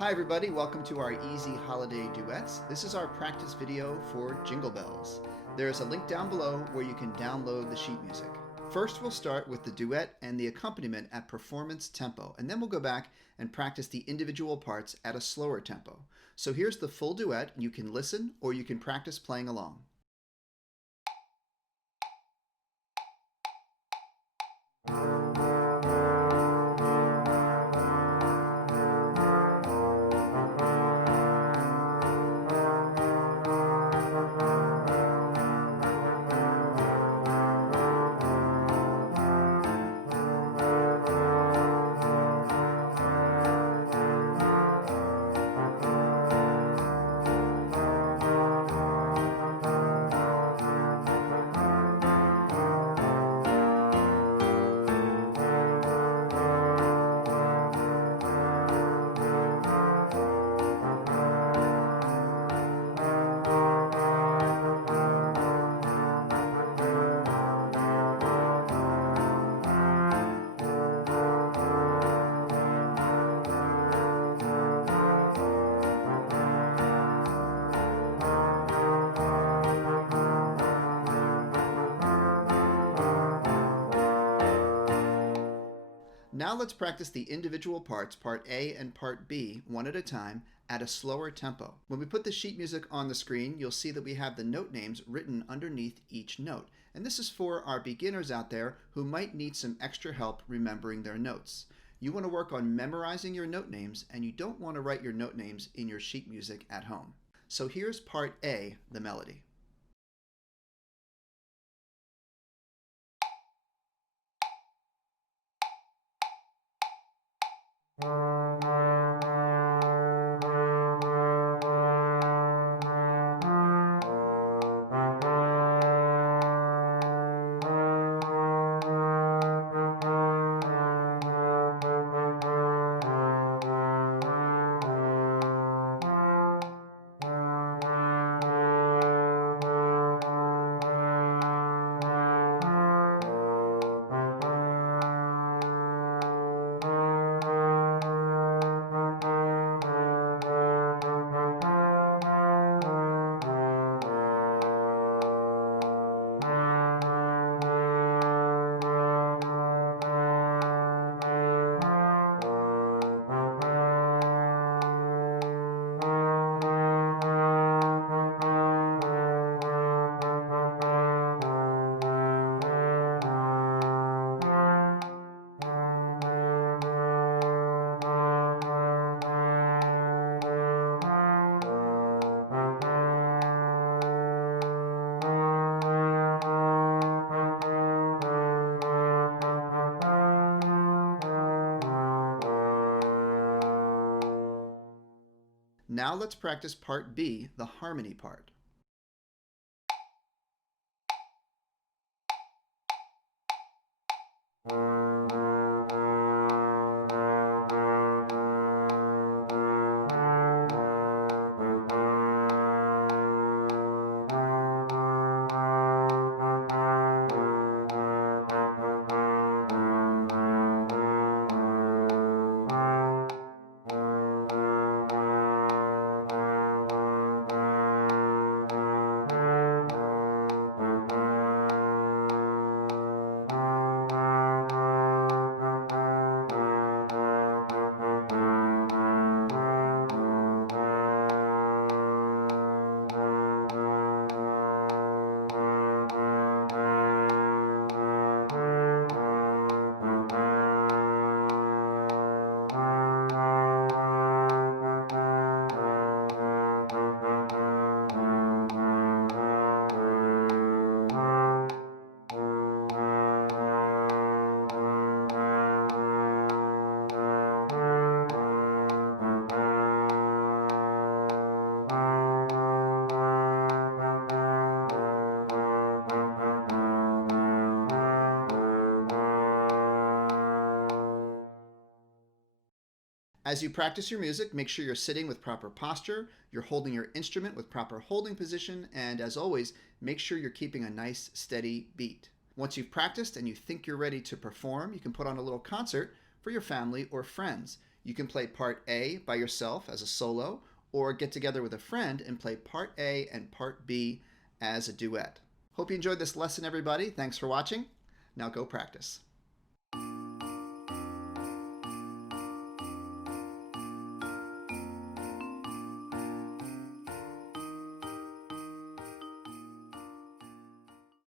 Hi everybody, welcome to our Easy Holiday Duets. This is our practice video for Jingle Bells. There's a link down below where you can download the sheet music. First we'll start with the duet and the accompaniment at performance tempo, and then we'll go back and practice the individual parts at a slower tempo. So here's the full duet, and you can listen or you can practice playing along. Now let's practice the individual parts, part A and part B, one at a time, at a slower tempo. When we put the sheet music on the screen, you'll see that we have the note names written underneath each note. And this is for our beginners out there who might need some extra help remembering their notes. You want to work on memorizing your note names, and you don't want to write your note names in your sheet music at home. So here's part A, the melody. Now let's practice part B, the harmony part. As you practice your music, make sure you're sitting with proper posture, you're holding your instrument with proper holding position, and as always, make sure you're keeping a nice, steady beat. Once you've practiced and you think you're ready to perform, you can put on a little concert for your family or friends. You can play part A by yourself as a solo, or get together with a friend and play part A and part B as a duet. Hope you enjoyed this lesson, everybody. Thanks for watching. Now go practice.